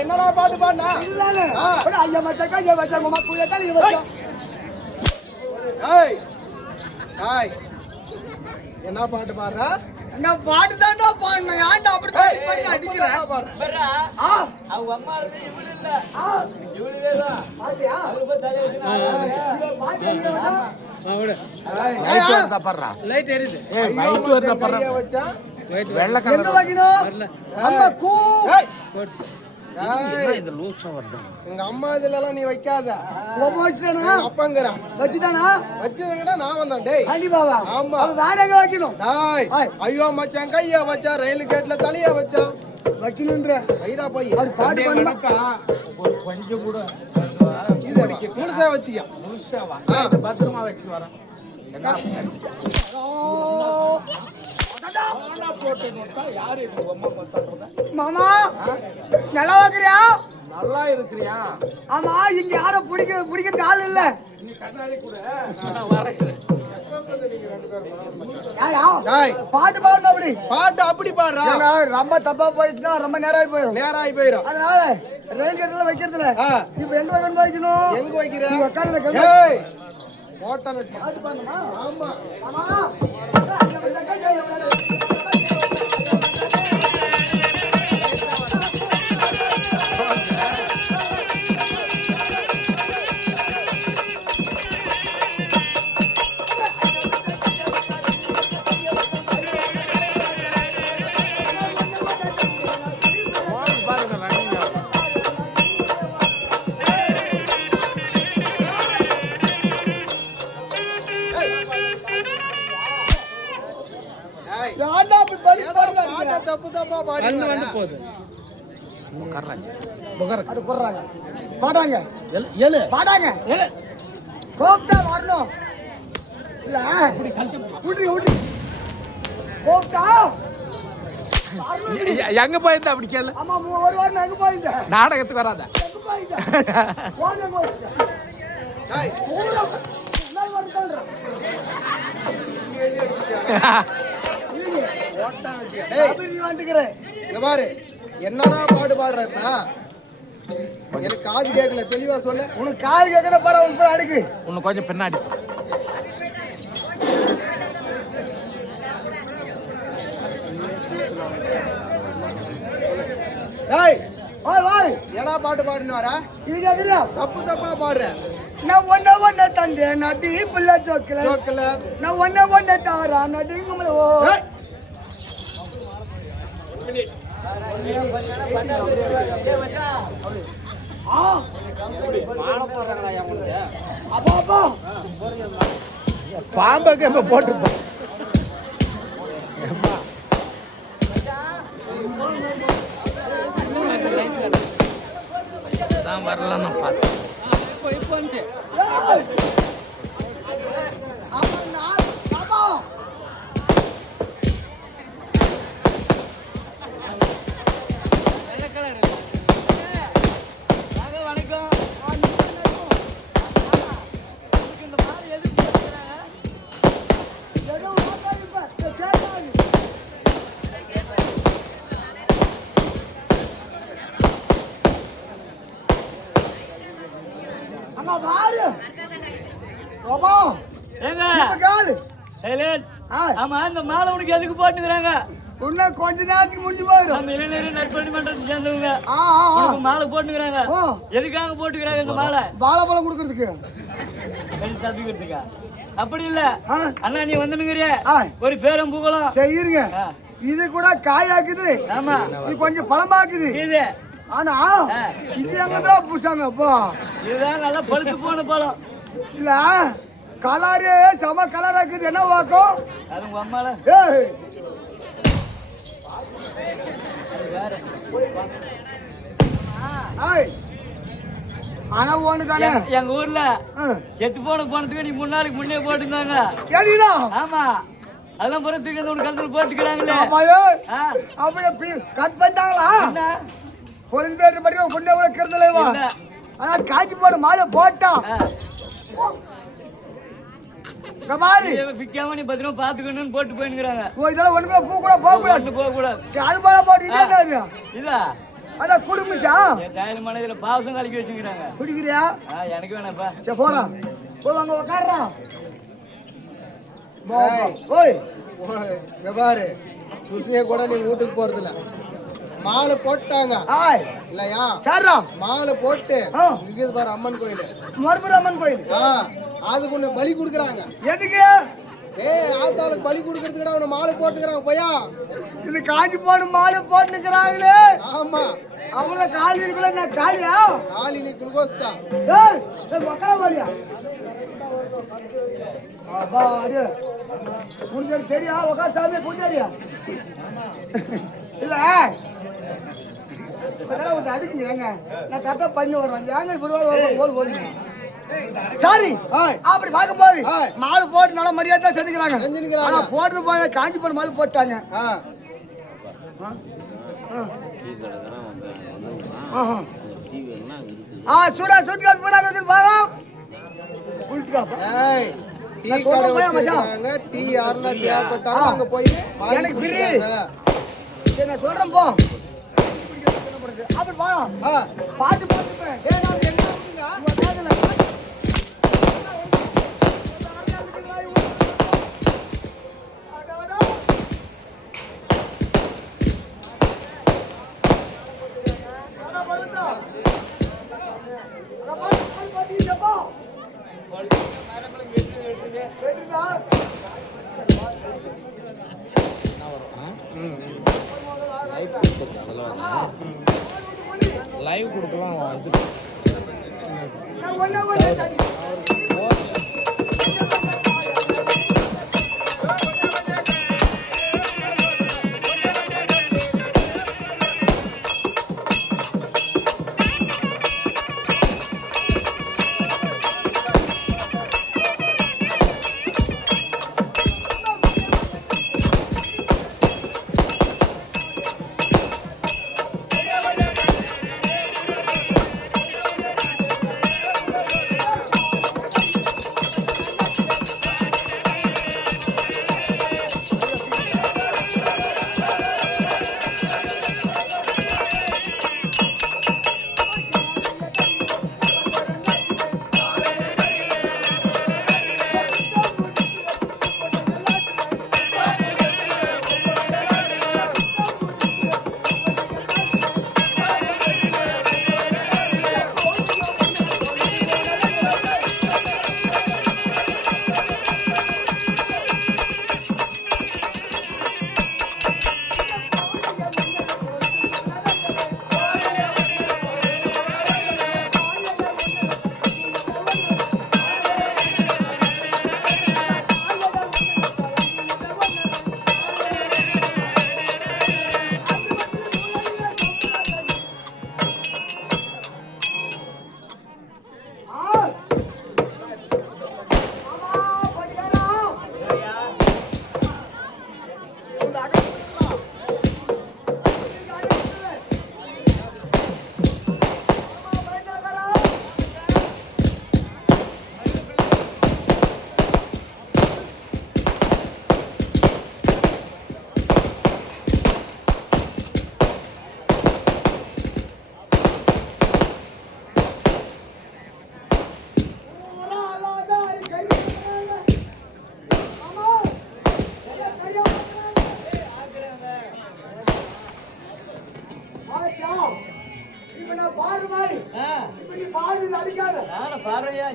என்னடா பாட்டு பாடுனா ஐயா மச்சாக்கா ஐயா மச்சான் மாமா குயக்கா நீ வச்சா என்ன பாட்டு பாடுறா? நான் பாட்டு தான்டா பாடுனேன். ஏன்டா அப்படி பண்ணி அடிக்கிறேன்? அவங்க அம்மா இருக்கு இவரு இல்ல. பாத்தியா? லைட் எரியுது. எங்க வைக்கணும்? அம்மா கூ. எங்க அம்மா இதுல நீ வைக்காத. அப்பங்கறா வச்சுட்டானா? வச்சதுங்கடா நான் வந்தேன். டேய் கண்டிப்பாவா? ஆமா. அவ வேற எங்க வைக்கணும்? டேய் ஐயோ மச்சான் கைய வச்சா ரயில் கேட்ல தலைய வச்சா வைக்கணும்ன்ற. ஐடா போய் அவர் பாட்டு பண்ணா ஒரு கொஞ்சம் கூட இது முழுசா வச்சியா? முழுசாவா? பத்திரமா வச்சு வரேன். மாமா நல்லா வைக்கிறியா? நல்லா இருக்கிறியா? ஆமா இங்க யாரும் பிடிக்கிறது ஆள் இல்ல. நீ கண்ணாடி கூட வரைக்கிறேன். பாட்டு பாடணும். அப்படி பாட்டு அப்படி பாடுறா. ரொம்ப தப்பா போயிடுச்சுன்னா ரொம்ப நேரம் போயிடும். நேராகி போயிடும். அதனால ரயில் கேட்ல வைக்கிறதுல இப்ப எங்க வைக்கணும்? எங்க வைக்கிற? உட்காந்துல போட்டா பாட்டு பாடணுமா? ஆமா ஆமா தப்பு தப்பா வந்து போகுது. பாடாங்க கோப்டா வரணும் இல்ல கோப்டா எங்க போயிருந்தா அப்படி கேளு. ஆமா ஒரு வாரம் எங்க போயிருந்த? நாடகத்துக்கு வராத. எங்க போயிருந்த? போங்க போயிருந்த. டேய் நான் வரேன். இங்க பாரு என்னடா பாடு பாடுற இப்ப? எனக்கு காது கேட்கல, தெளிவா சொல்ல. உனக்கு காது கேட்கற பாரு. உனக்கு போய் அடிக்கு. உன்னை கொஞ்சம் பின்னாடி டேய் வாய் வாய் என்னடா பாட்டு பாடுன்னு வரா? இது கேக்குறியா? தப்பு தப்பா பாடுற. நான் ஒன்ன தந்தே நடி பிள்ளை ஜோக்கல நான் ஒன்ன தவறா நடி கும்பல ஓ அப்பா பாம்புக்கு எப்ப போட்டுப்போம் தான் வரலாம் நான் பார்த்தேன். ஆமா இந்த மாலை உனக்கு எதுக்கு போட்டுக்கிறாங்க? இன்னும் கொஞ்ச நேரத்துக்கு முடிஞ்சு போயிடும். இளைஞர் நற்பணி மன்றத்தை சேர்ந்தவங்க மாலை போட்டுக்கிறாங்க. எதுக்காக போட்டுக்கிறாங்க இந்த மாலை? வாழைப்பழம் கொடுக்கறதுக்கு, தப்பிக்கிறதுக்கா? அப்படி இல்ல அண்ணா, நீ வந்துனுங்கிறிய ஒரு பேரும் புகழும் செய்யுங்க. இது கூட காயாக்குது. ஆமா இது கொஞ்சம் பழமாக்குது. இது ஆனா இது எங்கதான் பூசாங்க அப்போ? இதுதான் நல்லா பழுத்து போன பழம் இல்ல. கலரு செம கலரா இருக்குது. என்ன வாக்கும் அது உங்க அம்மால? ஆனா ஒண்ணு தானே, எங்க ஊர்ல செத்து போனதுக்கு நீ 3 நாளைக்கு முன்னே போட்டுருந்தாங்க. ஆமா அதெல்லாம் புறத்துக்கு உனக்கு கழுத்துல போட்டுக்கிறாங்களே. அப்படி கட் பண்ணிட்டாங்களா? பொழுது பேட்டு படிக்க பொண்ணு கூட கருதலைவா? அதான் காய்ச்சி போட மாலை போட்டா விக்காம நீ பத்திரமா பாத்துக்கணும்னு போட்டு போயின்னுக்குறாங்க. இதெல்லாம் ஒண்ணு பூ கூட போக கூடாது. போக கூடாது. அது போல போட்டு இது இல்ல அட குடுமிச்சா என் கையில மனதில பாவசம் கலக்கி வச்சுக்கிறாங்க. குடிக்கிறியா? எனக்கு வேணாப்பா. சரி போடா. போய் அங்க உட்கார்றா. ஓய் இங்க பாரு, சுத்தியே கூட நீ வீட்டுக்கு போறதில்ல. மாலை போட்டாங்க இல்லையா? சாரா மாலை போட்டு இங்க பாரு அம்மன் கோயில், மறுபடியும் அம்மன் கோயில். அதுக்கு ஒண்ணு பலி கொடுக்குறாங்க. எதுக்கு? ஆத்தாளுக்கு பலி கொடுக்கறதுக்கு அவனை மாலை போட்டுக்கிறாங்க. பையா இது காஞ்சி போடு மாலை போட்டுக்கிறாங்களே. ஆமா, அவ்வளவு காலிக்குள்ள நான் காலியா? காலி நீ குளுக்கோஸ்தா. தெரியா உக்கார் சாமி பூஜாரியா இல்ல அடிக்கீங்க. நான் கரெக்டா பண்ணி வருவேன். ஏங்க இப்படி சாரி அப்படி பார்க்கும்போது மாலை போட்டு நல்லா மரியாதை செஞ்சுக்கிறாங்க. ஆனா போட்டு போய் காஞ்சி போன மாலை போட்டாங்க. சூடா சுத்தி போறாங்க. டீ கடை வச்சிருக்காங்க. டீ யாருன்னா தேவைப்பட்டாலும் அங்க போய் எனக்கு பிரி நான் சொல்றேன் போ. அப்படி வா பாத்து பாத்து லைவ் கொடுக்கலாம்.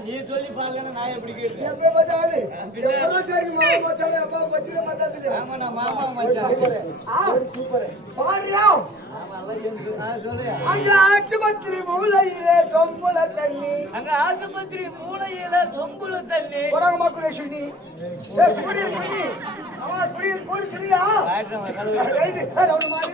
நீ சொல்லி பாருங்க. நான் எப்படி கேட்டேன்? ஆமா, நான் மாமா மச்சான். சூப்பர். அங்க ஆஸ்பத்திரி மூலையிலே சொம்புல தண்ணி. அங்க ஆஸ்பத்திரி மூலையில சொம்புல தண்ணி. போறாங்க மக்களே சுனி. குடி குடி. அவன் குடி குடி குடியா? ஆயிரம் கலவை. ரைட். அவன மாதிரி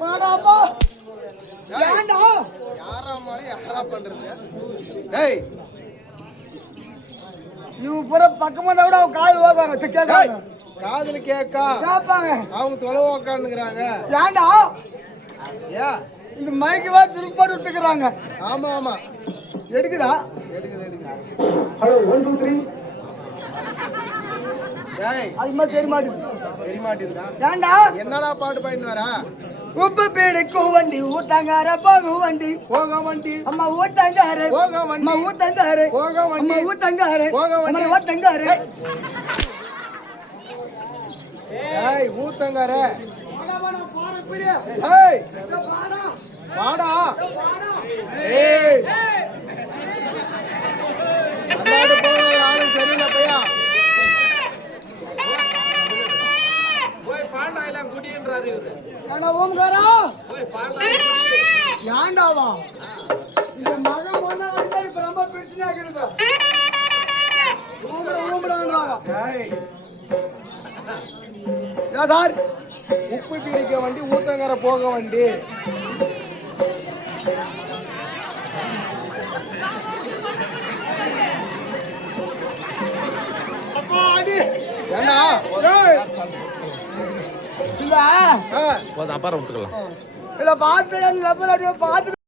வாடாப்பா. ஏன்டா? யாரா பண்றது? டேய், இவன் பூரா பக்கமா தான் கூட அவன் கால் ஓடுவாங்க. கேட்காங்க. காதுல கேட்கா கேட்பாங்க. அவங்க தொலைவா உட்காந்துக்கிறாங்க. ஏன்டா? ஏ இந்த மைக்குவா திருப்பி போட்டு விட்டுக்கிறாங்க. ஆமா ஆமா எடுக்குதா? எடுக்குது எடுக்குது. ஹலோ 1 2 3. டேய், அது மாதிரி தெரிய மாட்டேங்குது. தெரிய மாட்டேங்குதா? ஏன்டா? என்னடா பாட்டு பாடின்னு வரா? உப்பு பீடுக்கும் வண்டி ஊத்தாங்கார போகும் வண்டி போக வண்டி அம்மா ஊத்தாங்கார போக வண்டி அம்மா ஊத்தாங்கார போக வண்டி அம்மா ஊத்தாங்கார போக வண்டி அம்மா ஊத்தாங்கார. ஏய் ஊத்தங்கற. ஏய் வாடா. ஏய் அல்லாட போற ஆளு சரியில்லை பையா. ஏண்டா ஓம்காரா? ஏண்டாவா? இந்த மகன் ஒண்ணா வந்து இப்ப ரொம்ப பிரச்சனையா இருக்குது. ஊம்புறாங்க. ஏய் ஏன் சார்? உப்பு பிடிக்க வண்டி ஊத்தங்கர போக வண்டி. அப்பா அடி. ஏண்டா? இல்ல போதும் அப்புறம் விட்டுக்கலாம். இல்ல பார்த்து பார்த்து